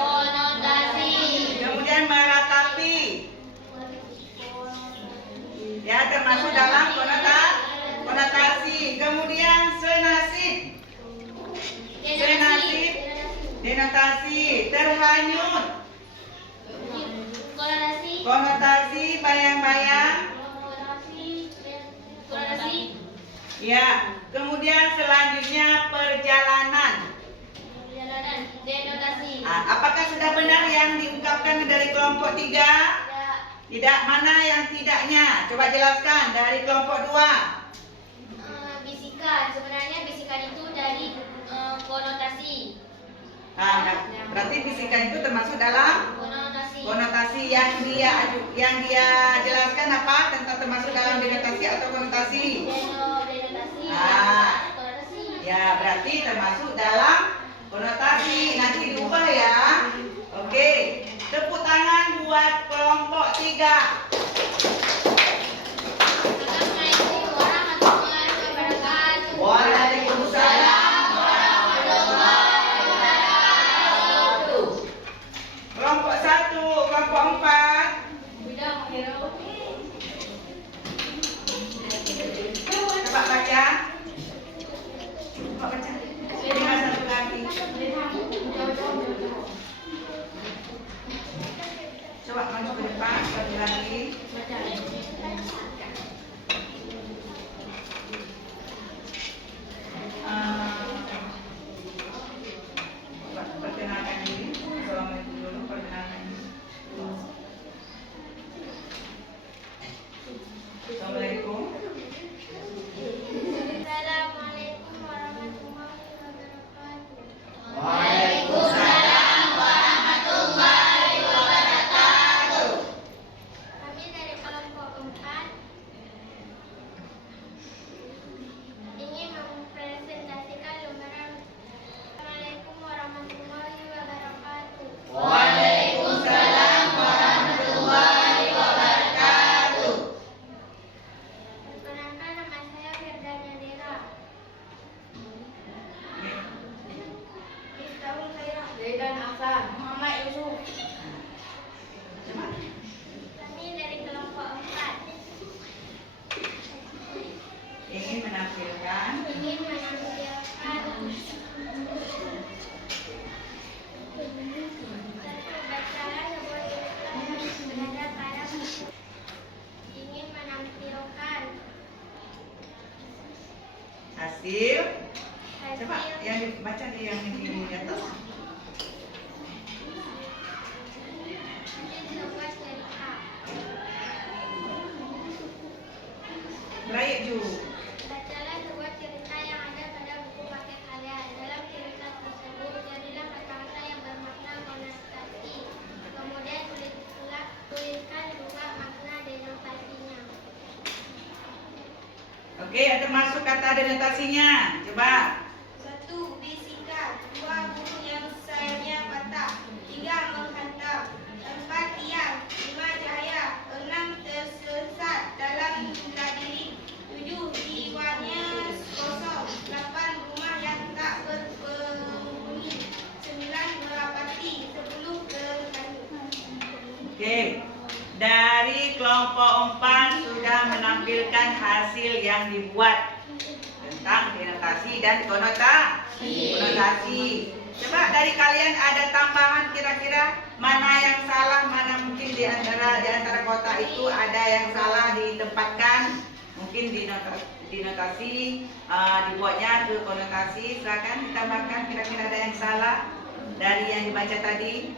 Kemudian meratapi. Ya, termasuk dalam konotasi. Kemudian senasib. Senasib, denotasi. Terhanyut. Konotasi, bayang-bayang. Ya, kemudian selanjutnya perjalanan. Apakah sudah benar yang diungkapkan dari kelompok 3? Tidak, mana yang tidaknya? Coba jelaskan dari kelompok 2. Bisikan, sebenarnya bisikan itu dari konotasi. Berarti bisikan itu termasuk dalam konotasi yang dia jelaskan apa? Tentang termasuk dalam denotasi atau konotasi? Denotasi. Ya, berarti termasuk dalam konotasi. Nanti diubah ya. Oke, tepuk tangan buat kelompok 3. Assalamualaikum warahmatullahi wabarakatuh. Waalaikumsalam warahmatullahi wabarakatuh. Kelompok 1, kelompok 4. Coba baca. Coba baca. Tinggal satu lagi. Coba maju ke depan, satu lagi. Perkenalkan diri. Assalamualaikum dulu, perkenalkan diri. Assalamualaikum. Assalamualaikum warahmatullahi wabarakatuh. Waalaikumsalam warahmatullahi wabarakatuh. Kami dari kelompok 4 ingin mempresentasikan lembaran. Assalamualaikum warahmatullahi wabarakatuh. Waalaikumsalam warahmatullahi wabarakatuh. Perkenalkan, nama saya Firdania Dera. Tahun saya Zaidan Afan Muhammad Yusuf. Kami dari kelompok 4 Ingin menampilkan ingin menampilkan satu bacalah sebuah cerita yang berada pada ingin menampilkan hasil. hasil Coba yang dibaca di yang di atas. sebuah cerita. Baik Ju. Bacalah sebuah cerita yang ada pada buku paket kalian. Dalam cerita tersebut, carilah kata-kata yang bermakna Oke, termasuk kata denotasinya. Coba. 1. Bisikan. 2. Burung yang sayapnya patah. 3. Menghantam. 4. Tiang. 5. Cahaya. 6. Tersesat dalam labirin. 7. Jiwanya kosong. 8. Rumah yang tak berpenghuni. 9. Merapati. 10. Terhanyut. Oke. Dari kelompok 4 sudah menampilkan hasil yang dibuat tentang denotasi dan konotasi. Coba dari kalian ada tambahan kira-kira mana yang salah, mana mungkin di antara kota itu ada yang salah ditempatkan, mungkin dinotasi dibuatnya ke konotasi. Silakan ditambahkan kira-kira ada yang salah dari yang dibaca tadi.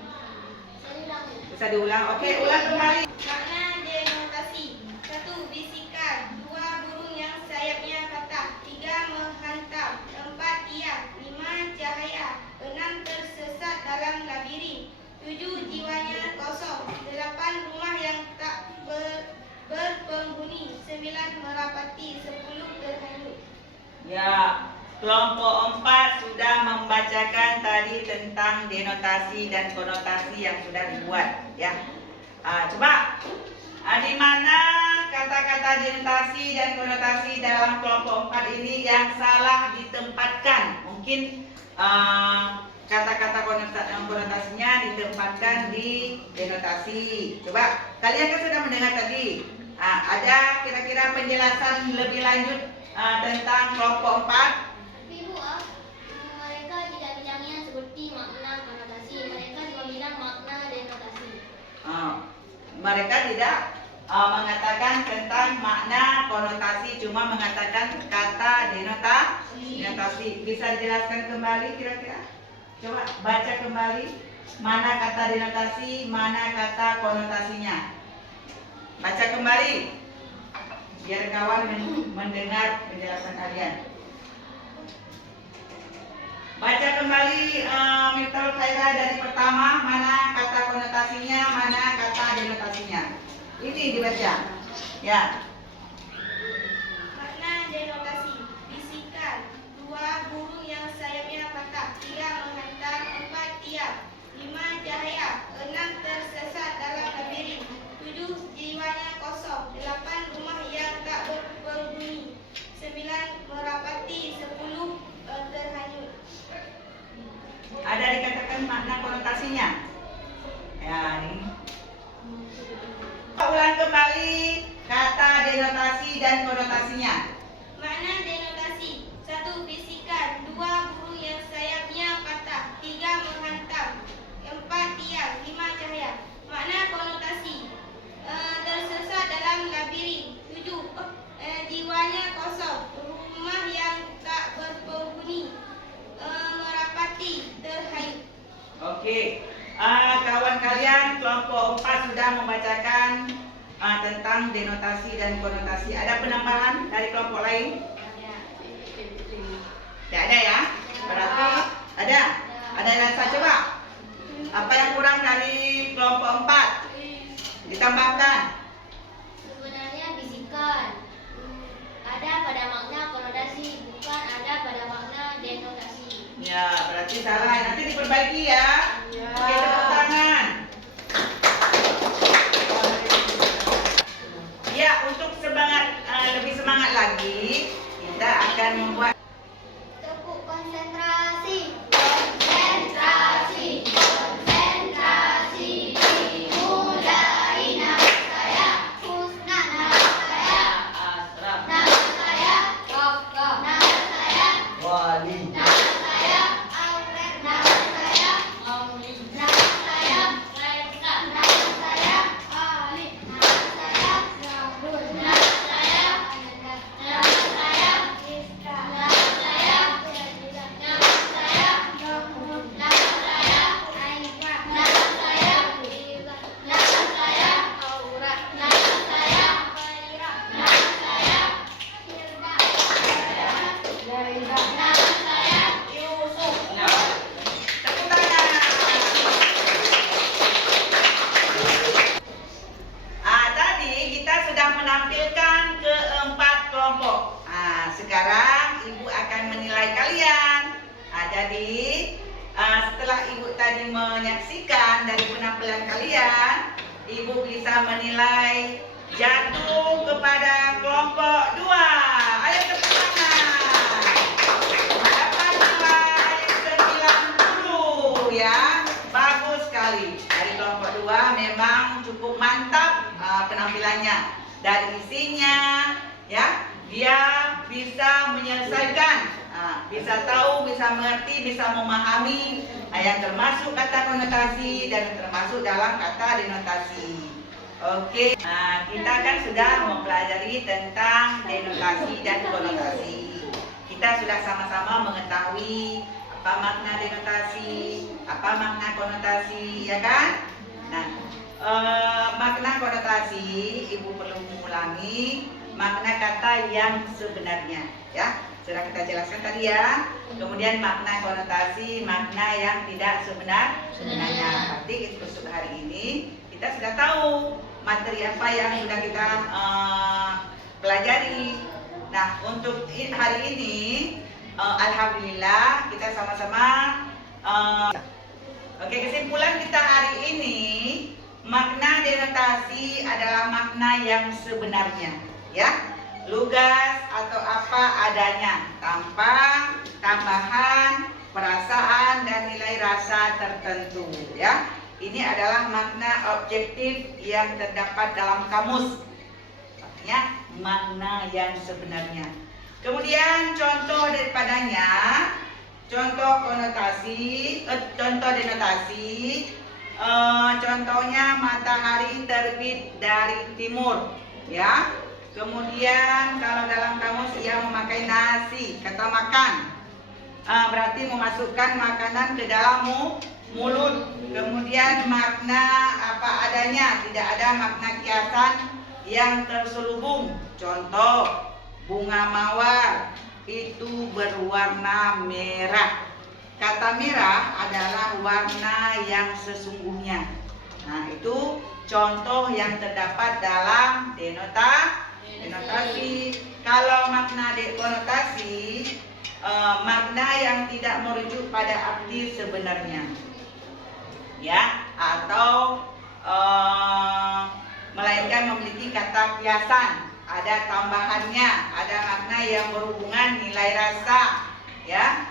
Bisa diulang. Oke, ulang kembali. Makna denotasi. 1. Bisikan. 2. Burung yang sayapnya patah. 3. Menghantam. 4. Tiang. 5. Cahaya. 6. Tersesat dalam labirin. 7. Jiwanya kosong. 8. Rumah yang tak berpenghuni. 9. Merapati. 10. Terhanyut. Ya, kelompok 4 sudah membacakan tadi tentang denotasi dan konotasi yang sudah dibuat. Ya, coba di mana kata-kata denotasi dan konotasi dalam kelompok 4 ini yang salah ditempatkan? Mungkin kata-kata konotasinya ditempatkan di denotasi. Coba, kalian kan sudah mendengar tadi. Ada kira-kira penjelasan lebih lanjut tentang kelompok 4? Ibu, mereka tidak bilangnya seperti makna konotasi. Mereka cuma bilang makna denotasi. Mereka tidak mengatakan tentang makna konotasi, cuma mengatakan kata denotasi. Bisa dijelaskan kembali kira-kira? Coba baca kembali mana kata denotasi, mana kata konotasinya. Baca kembali biar kawan mendengar penjelasan kalian. Baca kembali Miftaul Khairah dari pertama, mana kata konotasinya, mana kata denotasinya. Ini dibaca. Ya. Makna denotasi. Bisikan. 2. Burung yang sayapnya patah. 3. Menghantam. 4. Tiang. 5. Cahaya. 6. Tersesat dalam labirin. 7. Jiwanya kosong. 8. Rumah yang tak berpenghuni. 9. Merapati. 10. Terhanyut. Ada dikatakan makna konotasinya. Ya, ini. Ulang kembali kata denotasi dan konotasinya. Makna denotasi. 1. Bisikan. 2. Burung yang sayapnya patah. 3. Menghantam. 4. Tiang. 5. Cahaya. Makna konotasi. Tersesat dalam labirin. 7. Jiwanya kosong. Rumah yang tak berpenghuni. Merapati. Terhanyut. Oke. Kawan kalian kelompok 4 sudah membacakan tentang denotasi dan konotasi. Ada penambahan dari kelompok lain? Tidak ada ya? Berarti ada. Ada yang rasa coba. Apa yang kurang dari kelompok 4? Ditambahkan. Sebenarnya bisikan ada pada makna konotasi, bukan ada pada makna denotasi. Ya, berarti salah. Nanti diperbaiki ya. Oke, tepuk tangan. Ya, untuk lebih semangat lagi, kita akan membuat Tepuk konsentrasi. Konsentrasi. Konsentrasi. Dimulai. Nama saya Husna. Nama saya Asraf. Nama saya Kaka. Nama saya Wali. Nama saya Alfred. Nama saya Mauli. Nama saya Reza. Nama saya Ali. Nama saya Zabul. Nama saya Ananda. Nama saya Rizka. Nama Jadi setelah Ibu tadi menyaksikan dari penampilan kalian, Ibu bisa menilai jatuh kepada kelompok 2. Ayo tepuk tangan. Mendapat nilai 90 ya. Bagus sekali. Dari kelompok 2 memang cukup mantap penampilannya. Dari isinya ya, dia bisa menyelesaikan, bisa tahu, bisa mengerti, bisa memahami yang termasuk kata konotasi dan termasuk dalam kata denotasi. Oke, kita kan sudah mempelajari tentang denotasi dan konotasi. Kita sudah sama-sama mengetahui apa makna denotasi, apa makna konotasi, ya kan? Nah, makna konotasi Ibu perlu mengulangi makna kata yang sebenarnya, ya. Sudah kita jelaskan tadi ya. Kemudian makna konotasi, makna yang tidak sebenarnya. Berarti untuk hari ini kita sudah tahu materi apa yang sudah kita pelajari. Nah, untuk hari ini alhamdulillah kita sama-sama oke, kesimpulan kita hari ini, makna denotasi adalah makna yang sebenarnya, ya. Lugas atau apa adanya, tanpa tambahan perasaan dan nilai rasa tertentu, ya. Ini adalah makna objektif yang terdapat dalam kamus, artinya makna yang sebenarnya. Kemudian contoh daripadanya, contoh konotasi, contoh denotasi, contohnya matahari terbit dari timur, ya. Kemudian kalau dalam kamus ia memakai nasi, kata makan, berarti memasukkan makanan ke dalam mulut. Kemudian makna apa adanya, tidak ada makna kiasan yang terselubung. Contoh, bunga mawar itu berwarna merah. Kata merah adalah warna yang sesungguhnya. Nah, itu contoh yang terdapat dalam denotasi. Kalau makna dekonotasi, makna yang tidak merujuk pada arti sebenarnya, ya, atau melainkan memiliki kata kiasan, ada tambahannya, ada makna yang berhubungan nilai rasa, ya.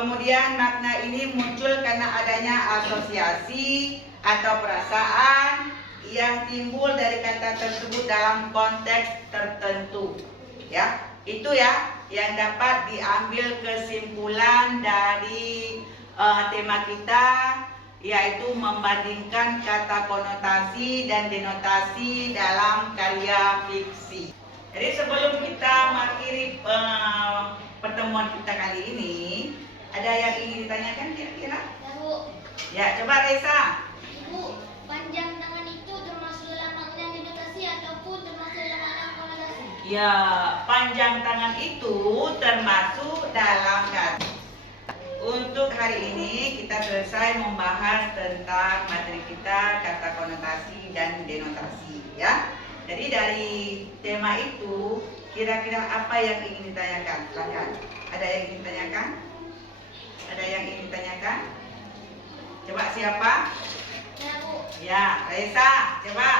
Kemudian makna ini muncul karena adanya asosiasi atau perasaan yang timbul dari kata tersebut dalam konteks tertentu, ya. Itu ya yang dapat diambil kesimpulan dari tema kita, yaitu membandingkan kata konotasi dan denotasi dalam karya fiksi. Jadi sebelum kita mengakhiri pertemuan kita kali ini, ada yang ingin ditanyakan kira-kira? Ya, Bu. Ya, coba Reza. Ibu, panjang tangan itu termasuk dalam makna denotasi ataupun termasuk dalam makna konotasi? Ya, panjang tangan itu termasuk dalam kata. Untuk hari ini kita selesai membahas tentang materi kita, kata konotasi dan denotasi, ya. Jadi dari tema itu kira-kira apa yang ingin ditanyakan? Silakan. Ada yang ingin ditanyakan? Ada yang ingin ditanyakan? Coba siapa? Ya, Bu. Ya, Reza, coba.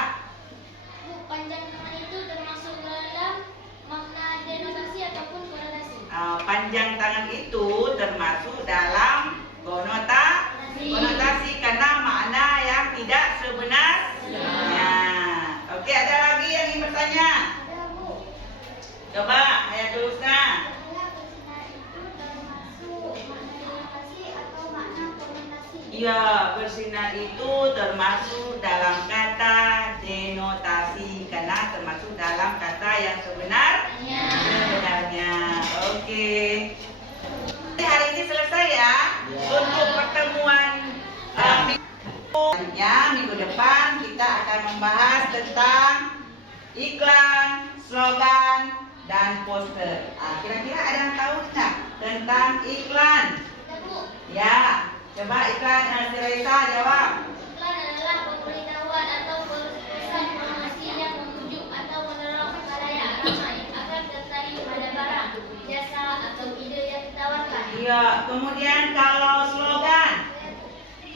Bu, panjang tangan itu termasuk dalam makna denotasi ataupun konotasi? Panjang tangan itu termasuk dalam konotasi karena makna yang tidak sebenarnya. Oke, ada lagi yang ingin bertanya? Ada, Bu. Coba, Ayah Tulusna. Apakah bersinar itu termasuk makna denotasi atau makna konotasi? Iya, bersinar itu termasuk dalam kata denotasi karena termasuk dalam kata yang sebenarnya. Oke. Hari ini selesai ya. Untuk pertemuan minggu depan kita akan membahas tentang iklan, slogan, dan poster. Kira-kira ada yang tahu nggak tentang iklan? Ya, Bu. Ya, coba iklan si Reza jawab. Iklan adalah pemberitahuan atau pesan promosi yang membujuk atau mendorong khalayak ramai agar tertarik pada barang, jasa, atau ide yang ditawarkan. Ya, kemudian kalau slogan.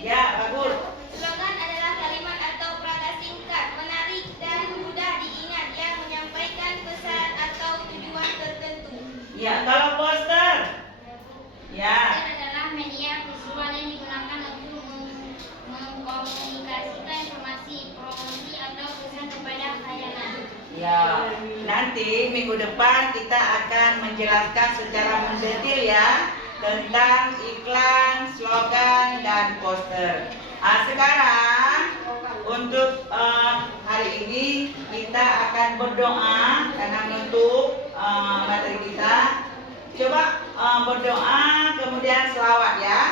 Ya, bagus. Slogan adalah kalimat atau frasa singkat, menarik dan mudah diingat yang menyampaikan pesan atau tujuan tertentu. Ya, kalau poster. Ya. Poster adalah media visual yang digunakan untuk mengkomunikasikan informasi, promosi atau pesan kepada khalayak. Ya, nanti minggu depan kita akan menjelaskan secara mendetail ya tentang iklan, slogan, dan poster. Sekarang untuk hari ini kita akan berdoa karena menutup materi kita. Coba berdoa kemudian selawat ya.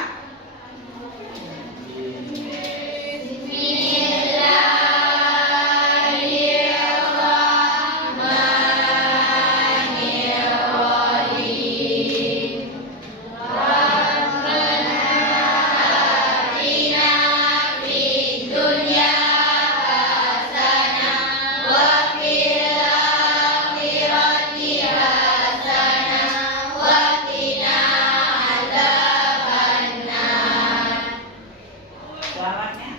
Selawatnya.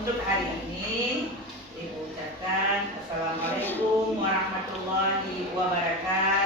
Untuk hari ini Ibu ucapkan Assalamualaikum warahmatullahi wabarakatuh.